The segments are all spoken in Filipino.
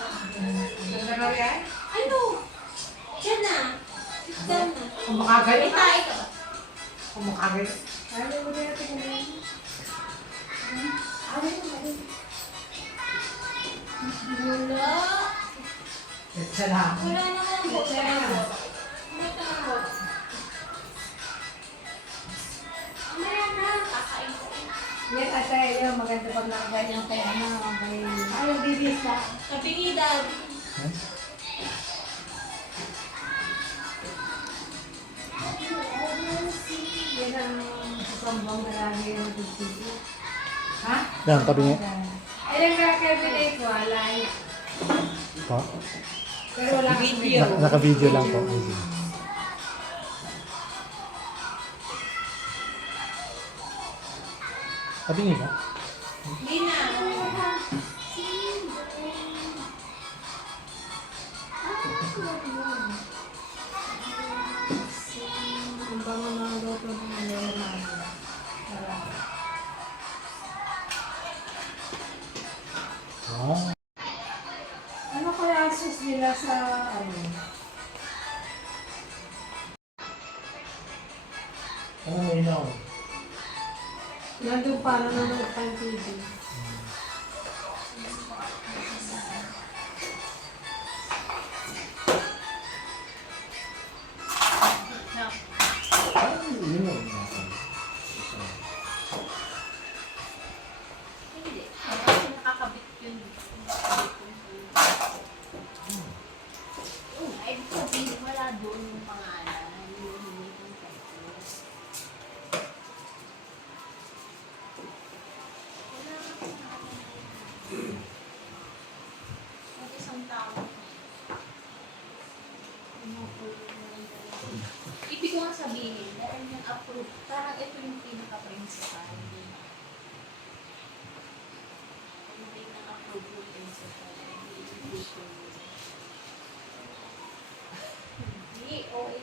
Saan na yan? Ano? Diyan na. Diyan na. Kumakagalit ka? May ka ba? Kumakagalit. Ano mo na natin kumain? Ano mo? Wala. Salamat. Wala naman po. Wala naman po. Mamaya na. Kakain ko. Yan ate, yung maganda pag nakagalit yung kay ano, kay... Ayaw bibis na. Sabi ni Dad. Yan ang sasambang na lagi yung tubig. Ha? Yan, tabi niya. Ilan ka kay ko, alay. Pa? Pero wala kang video. Naka-video lang po. Tabi niya ba? Hindi na. Ang bango ng luto ng lemon. Wow. Ano kaya sus nila sa ano? Ano mo inaw? Nandun para nanonood tayong TV. Yun mo. Hindi. Kasi nakakabit yun. Ay, sabihin, wala doon yung pangalan. Yung hindi yung typos. Wala kasi nakalagay. Ang isang tao. Ibig ko nga sabihin, dahil yung approve, parang ito yung pinaka-principal. Hindi na-approve yung principal. Hindi, okay.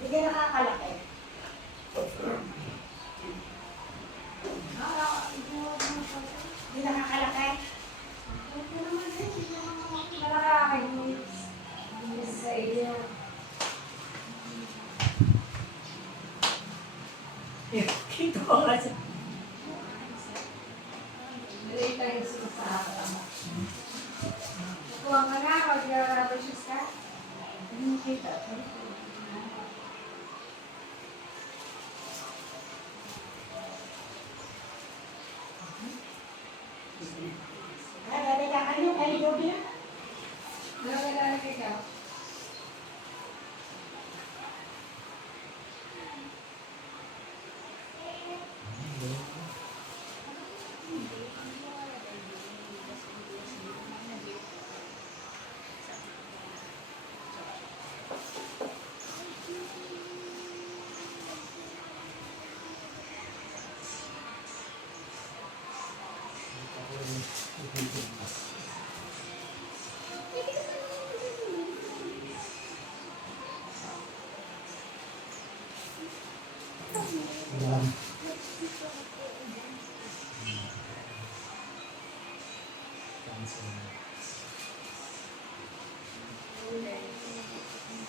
Hindi ka nakakalaki. Hindi nakakalaki. Ito naman din. Nakakainis. Inis sa iyo. Kito ko nga siya. Maliit lang yung sumasakot. Kuha ka na, mag-rubber shoes ka. Hindi kita.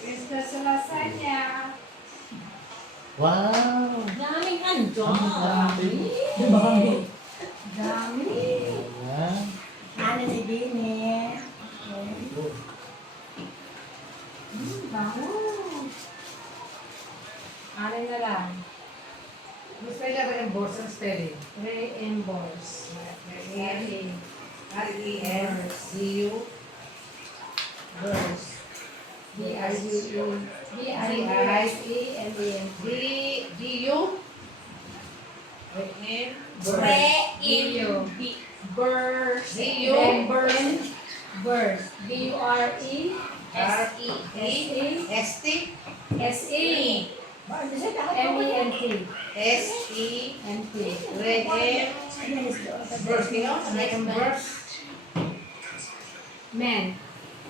Esta sa lasagna. Wow! Daming ando. Dami. Dami. Ayan. Ano si Dini? Bango. Alin na lang. Gusto nila reimburse ang spelling. Reimburse. R-E-N-C-U. Burse. B-I-C-E-M-B-N-T. D-U. Burst. D-U. Burse. B-U-R-E. R-E-S-T. S-E. M-E-N-T. S-E-N-T. Reimburse. Reimburse. Men.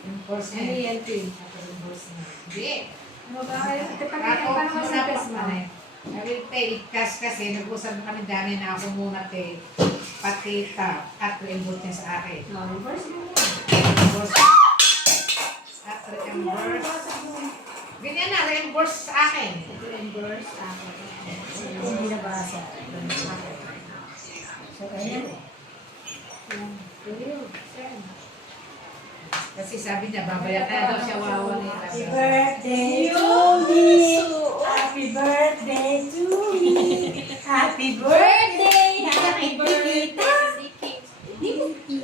Enforcement. M-E-N-T. Hindi. Ano ba kayo? Ako, Paano muna sa pa test mo? man eh. I will pay it cash kasi nag-usap na kami dami na ako muna pati at reimburse niya sa akin. No, reverse mo na. Reimburse. At reimburse. Ganyan na, reimburse sa akin. Reimburse ako. Hindi nabasa. So, ayan. Send. Kasi sabi niya, babayaran na daw siya wawa niya. Happy birthday to me. Happy birthday to me. Happy birthday. Happy birthday.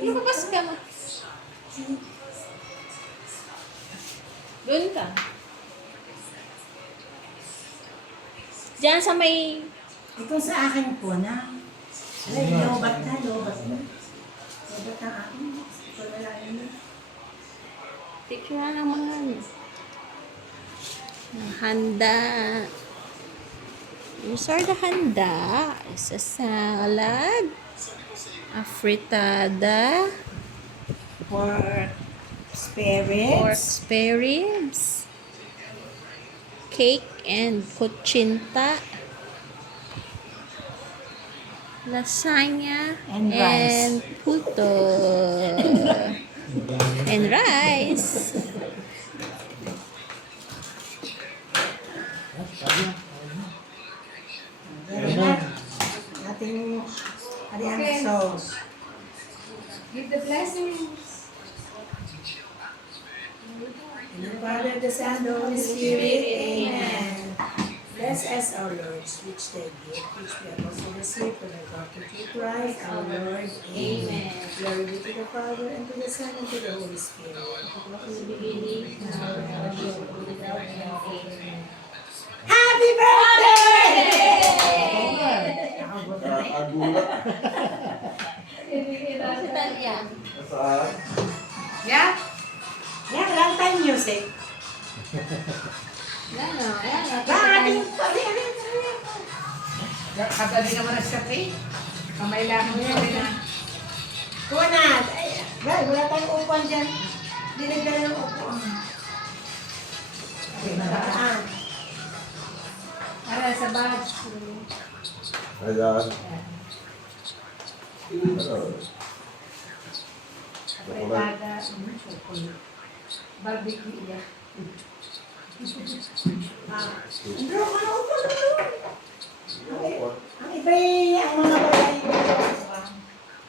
Lumabas ka mo. Doon ka. Diyan sa may... Ito sa akin po na. Ay, lobat na, lobat na. Lobat ang akin. Ito na lang yun. Picture na naman. Handa. These are the handa. Isa salad. A fritada. Pork spare Pork ribs. spare ribs. Cake and kuchinta. Lasagna. And rice. And puto. And rice. Yan na. Ating ariang sauce. Give the blessings. In the Father, the Son, the Holy Spirit. Amen. Bless us, our Lord, which they give, which we have also received from the gospel through Christ, our Lord. Amen. Glory be to the Father, and to the Son, and to the Holy Spirit. Happy birthday! Agulat. Saan? Yeah? Yan, lang time music. Yan o. Yan o. Kagabi naman na siya, eh. Kamay lang mo yun na. Kuha na. Ay, wala tayong upuan dyan. Dinagdala ng upuan. Okay, nabataan. Ara, sa batch. Ayan. Fritada. Barbecue. Yeah. Andro, ano upuan? Ang iba ang mga bagay.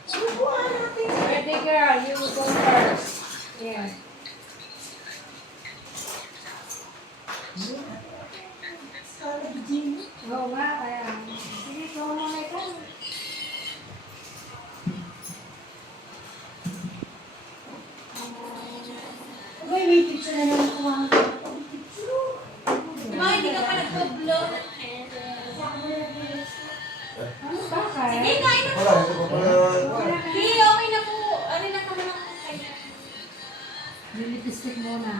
Upuan natin. Birthday girl, you go first. Yeah. Solid gym. Oo nga, kaya. Sige, ikaw muna ikaw. Uy, may picture na naman kuha. Ma, hindi ka pa nag-blow ng candle. Ano ba ka? Sige, kain na. Wala, hindi ko pala. Hindi, okay na po. Ano na naman ang kanya. Lilipistik muna.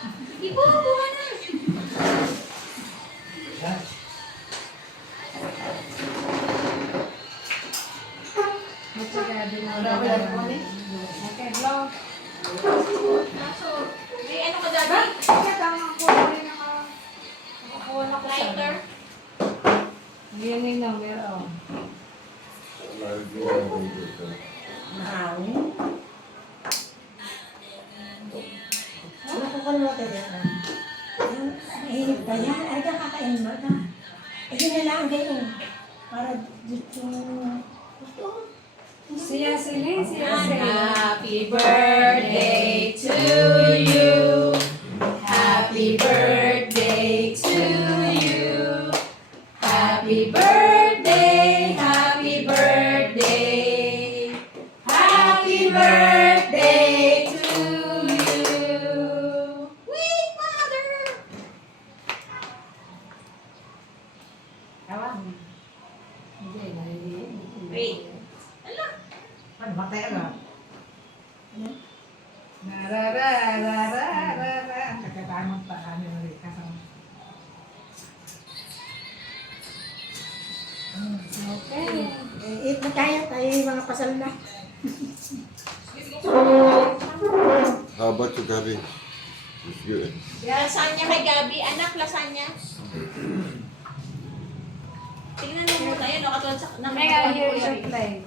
Hindi po, buha na. Matsagado na. Wala ko yan, Okay, blow. Kaso, may ano ka dati? Bakit ang kuha rin nakakuha na ko sa Lighter. Yan yung number, oh. Mahangin. Ano ko kalwata yan? Mahirap ba yan? Ay, kakakain mo na. Ayun na lang ganyan. Para dito. Ito. Siya sili, siya sili. Happy birthday to you. Happy birthday to you. Happy birthday. Kawan. Wait. Ala. Ano ba tayo ba? Narararararara. Kakatamang pa kami ulit. Okay. Eat na tayo yung mga pasal na. How about you, Gabi? It's good. Lasagna kay Gabi. Anak, lasagna. Tingnan mo muna yun, no? Katulad sa Mega, here's Kuya your Rick. plate.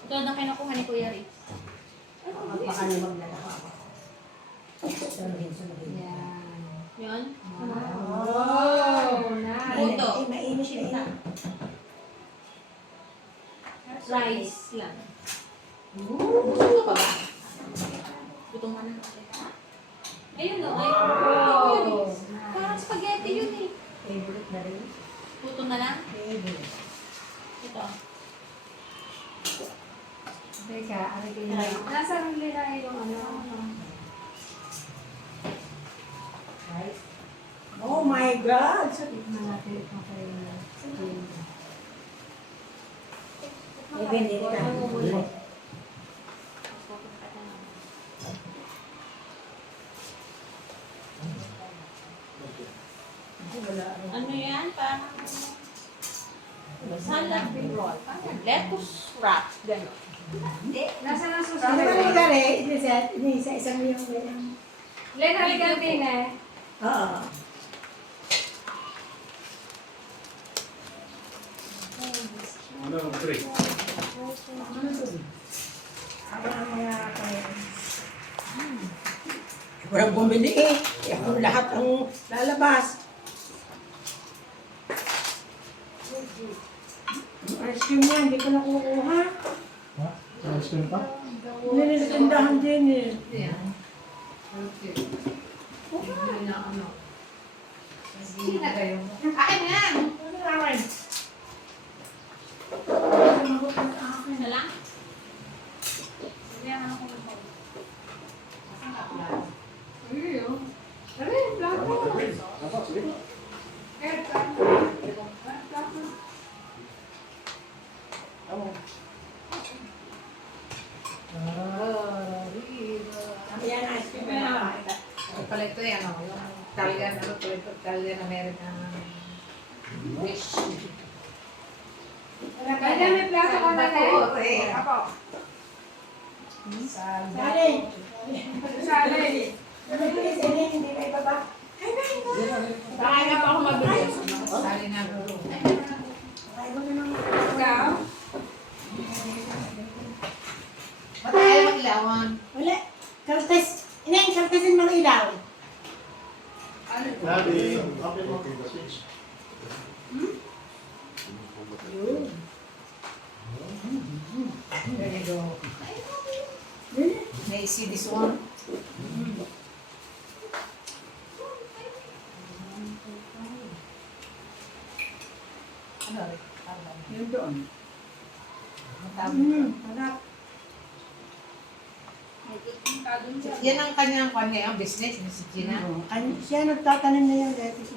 Katulad ng kinukuha ni Kuya Rick. Baka na maglalaka ako. Samahin. Yan. Yun. Oh, nice. Puto. Mainit na. Rice lang. Gusto ka ba? Gutom ka na. Ayun o. Oh, Parang spaghetti yun eh. Favorite na rin. Puto na lang. Favorite. Ito. Teka, alagay na. Nasaan nila yung ano? Right? Oh my God! Tikman natin ito kay Even hindi ka. Ano yan? Parang salad roll. Parang lettuce wrap. Gano'n. Hindi. Nasaan ang Ano susunod? ba yung gari? Isa-isa mo yung ganyan. Len, halikan din eh. Oo. Ako ang mga kain. Walang bumili eh. Ako lahat ang lalabas. Yung ice cream niya, hindi ko nakukuha. Ha? Ayos ko pa? Nilitindahan din eh. Yan. Okay. Hindi na ano. Sige na kayo. Akin na! Ano naman? Isa lang? Ayan, ice cream na. Ang pala ito eh, ano, yung Italian, ano to, ito, Italian American wish. Pwede may plato ko na eh. Ako, eh, ako. Sari. Sari. Hindi may baba. Kaya na pa ako mabilis. Sali na ako. Ay, mo na naman. Ikaw? Ba't ayaw mag-ilawan? Wala. Kaltes. Inang kaltesin mga ilaw. Gabi, open mo the switch. There you go. May you see this one? Ano rin? Yun doon. Matapos. Harap. Yan ang kanyang ang business ni si Gina. Siya nagtatanim na yung lettuce.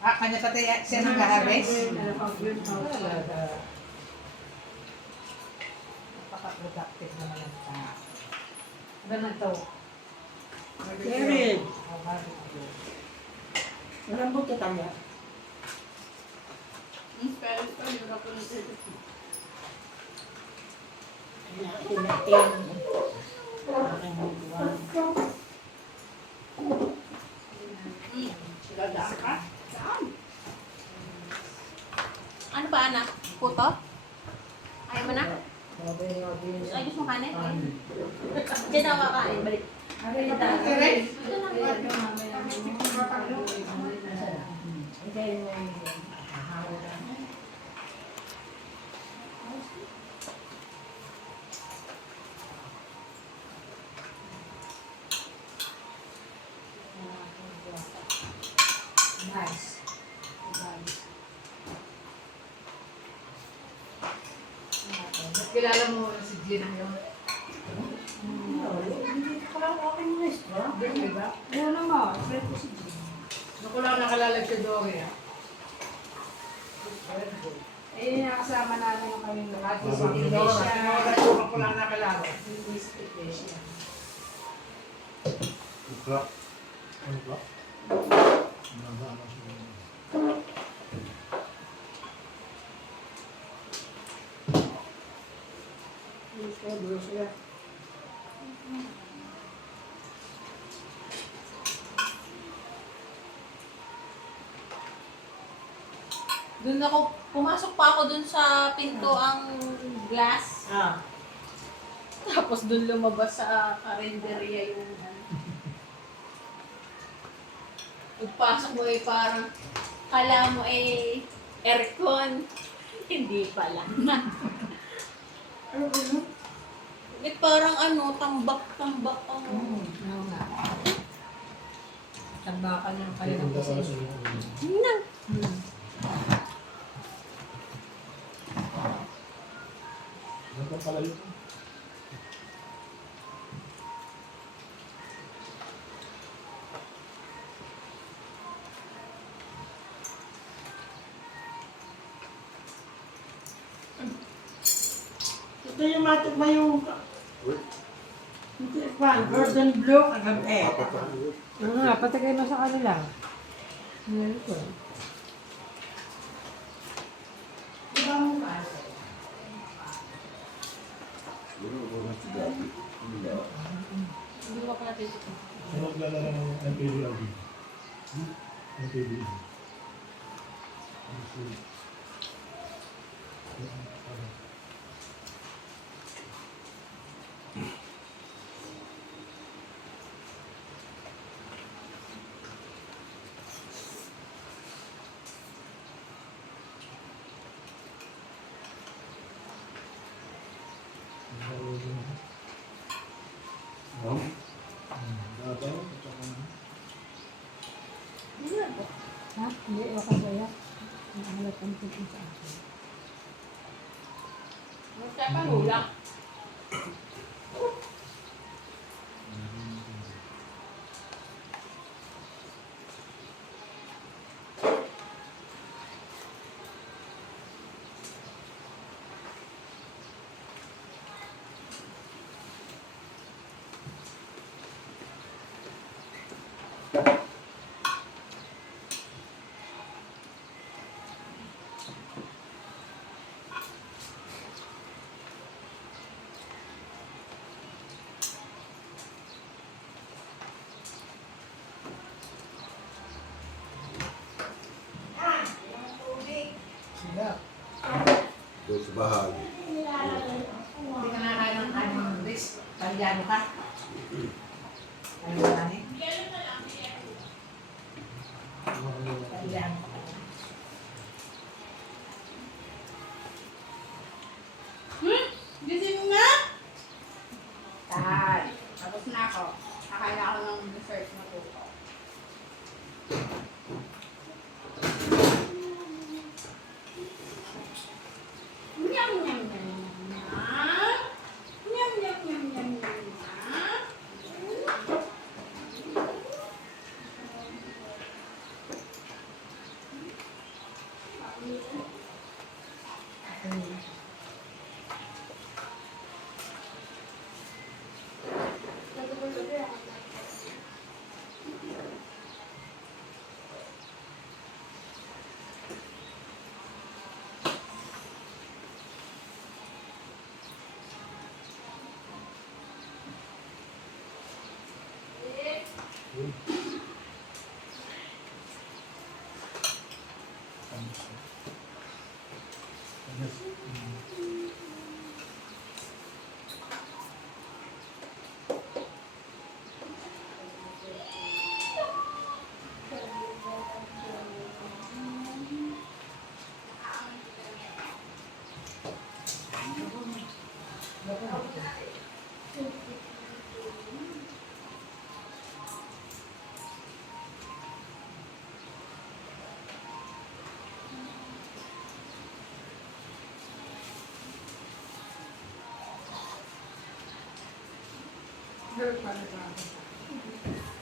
Ah, kanya tatay siya nang harvest. Napaka-productive naman ang tao. Ano na to? Carrot. Oh, barbecue. Malambot ka tayo. Pero ito, yung kapulot ito. Dadaan ka? Saan? Ano ba anak? Puto? Ayaw mo na? Ay, gusto mo kanin? Diyan na kakain. Balik. Ito lang. Nice. Ba't kilala mo si Gina yun? Hindi ko lang aking list. Di ba? Ano mo? Pwede si Jim. Ako lang nakalalagay si Dory. Eh, nakasama namin yung kami lahat. Si Nora yung ako lang nakalalagay. O'clock. 1 o'clock. Nagana siya. Doon ako, pumasok pa ako doon sa pinto ang glass. Ah. Tapos doon lumabas sa karinderya yung ano. Pagpasok mo eh parang, kala mo eh, aircon. Hindi pala. Ano ba yun? Eh parang ano, tambak-tambak ang... Oo nga. Tambakan ng Kaya kanilang punta pala kasi. sa Nang. Ano pala yun? Ito yung matikma yung Uy, Gordon Blue kagabi. apat na. Oo nga, patigay mo sa kanila. Ano ko? Diba mo ba? Hindi mo pa natin ito. Ano naglalaro ng MPBLB? MPB. Ha? Hindi, ako kaya. Ang alat ang pupunta sa akin. Kaya pa hula. Doon sa bahagi. Hindi ka nakain ng anong risk. Palyano ka. Ano ba ni? Palyano ka. Gising mo nga? Dad, tapos na ako. Kakain ako ng dessert na tuko. Nyam, nyam, nyam, nyam. Nyam, nyam, nyam, nyam, nyam, nyam.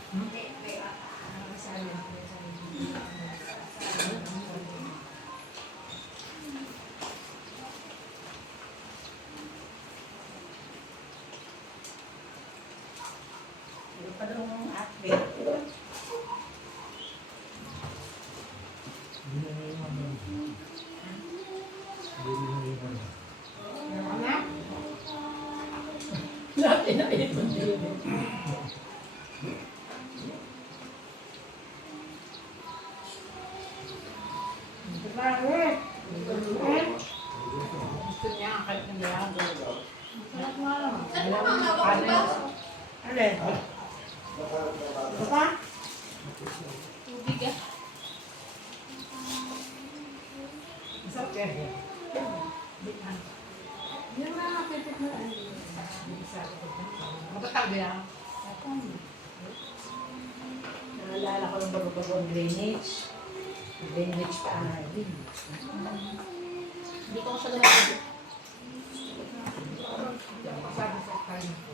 Hindi, wait. Ano sa amin? Hindi na yung ano. Hindi na yung ano. Ano na? Natin na ito. Bakit? Gusto niya ang kahit ng lahat. Sarap nga naman. Alam mo, paano? Alin? Baka? Tubig ah. Masarap yan. Yung mga pipit na ano. Matatal yan. Naalala ko ng bago-bagong drainage. Drainage pa rin. Hindi ko siya gano'n. Sabi sa kain ko.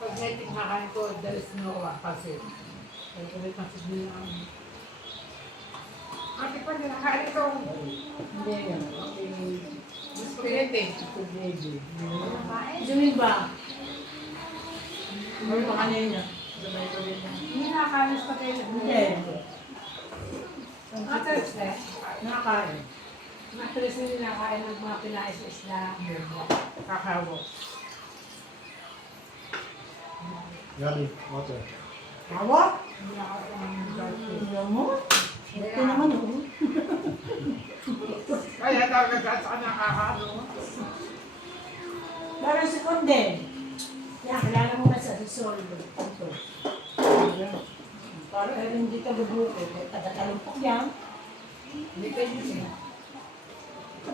Pag nating kakain ko, dalis mo ako kasi. Kaya ulit ang sigil na ako. Ate pa nila, kain ito. Hindi yan. Spaghetti. Jumil ba? Ano ba kanina? Hindi nakakalis pa kayo. Hindi. Mga Thursday. Nakakain. Mga Thursday nakain ng mga pinais sa isla. Kakawo. Gabi, water. Tawa? Hindi ako ang garlic. Alam mo? Ito naman oh. Kaya talaga sa kanya kakano. Parang si Conden. Yan, kilala mo na sa Rizal. Ito. Parang hindi ka bubuko. Pagkatalumpok yan. Hindi pwede siya.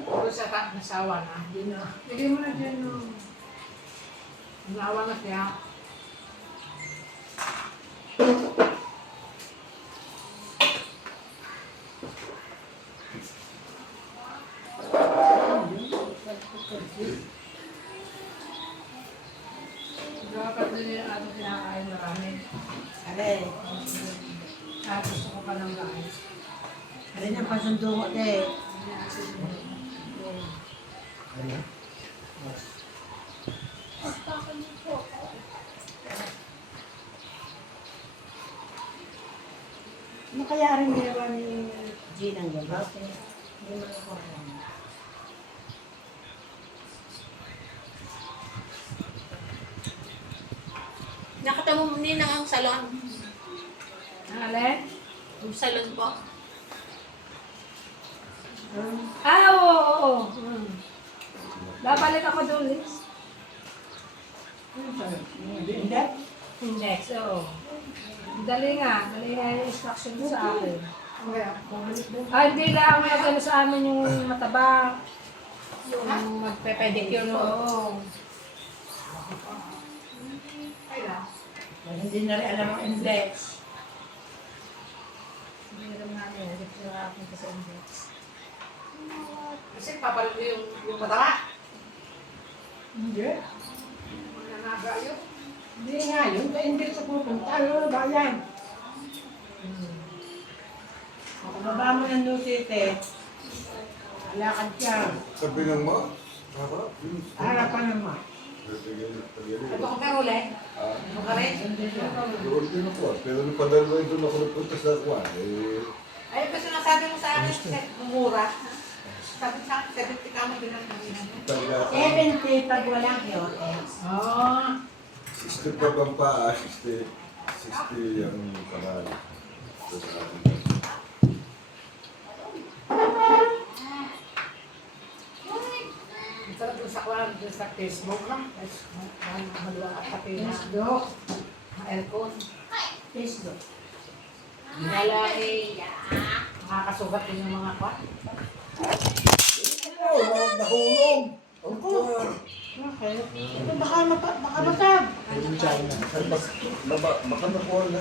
Puro siya nasawa na. Hindi na. Lagay mo na dyan no. Nasawa na siya. Dapat din yung ating kinakain marami. Alin. Gusto ko pa ng guys. Alin ang pasundungo eh. Ano? Ano kaya rin ginawa ni Jean ang gaba? Hindi mo na ko alam. Nakita mo nina ang salon. Ang alin? Yung salon po. Oo. Babalik ako doon, Liz. Hindi? Index, oo. Dali nga yung instruction mo sa akin. Hindi lang may ano sa amin yung mataba. Yung magpe-pedicure, oo. Hindi na rin alam ang index. Hindi rin nga niya, hindi ko sa akin kasi index. Kasi papalit yung mataba. Hindi. Nananaga yun. Hindi nga yun. Sa index sa pupunta. Ano ba yan? Kung baba mo ng nusite, alakad ka. Sabi ng ma, harap. Harapan naman. Ito ko ka uli. Ito ka rin. Doon din ako. Pero napadalwa doon ako nagpunta sa Kwan. Ay, kasi sinasabi mo sa akin, mura. Sabi sa akin, 70 ka mo pinagkakinan mo. 70 pag walang QX. Oo. 60 pa bang paa, 60 ang pangalan. Sarap doon sa kwan, doon sa Facebook lang. Maluwang at pati na. Facebook. Aircon. Facebook. Wala eh. Makakasugat din yung mga kwan. Nahulog! Okay. Baka basag. Yung China. Baka nakuha na.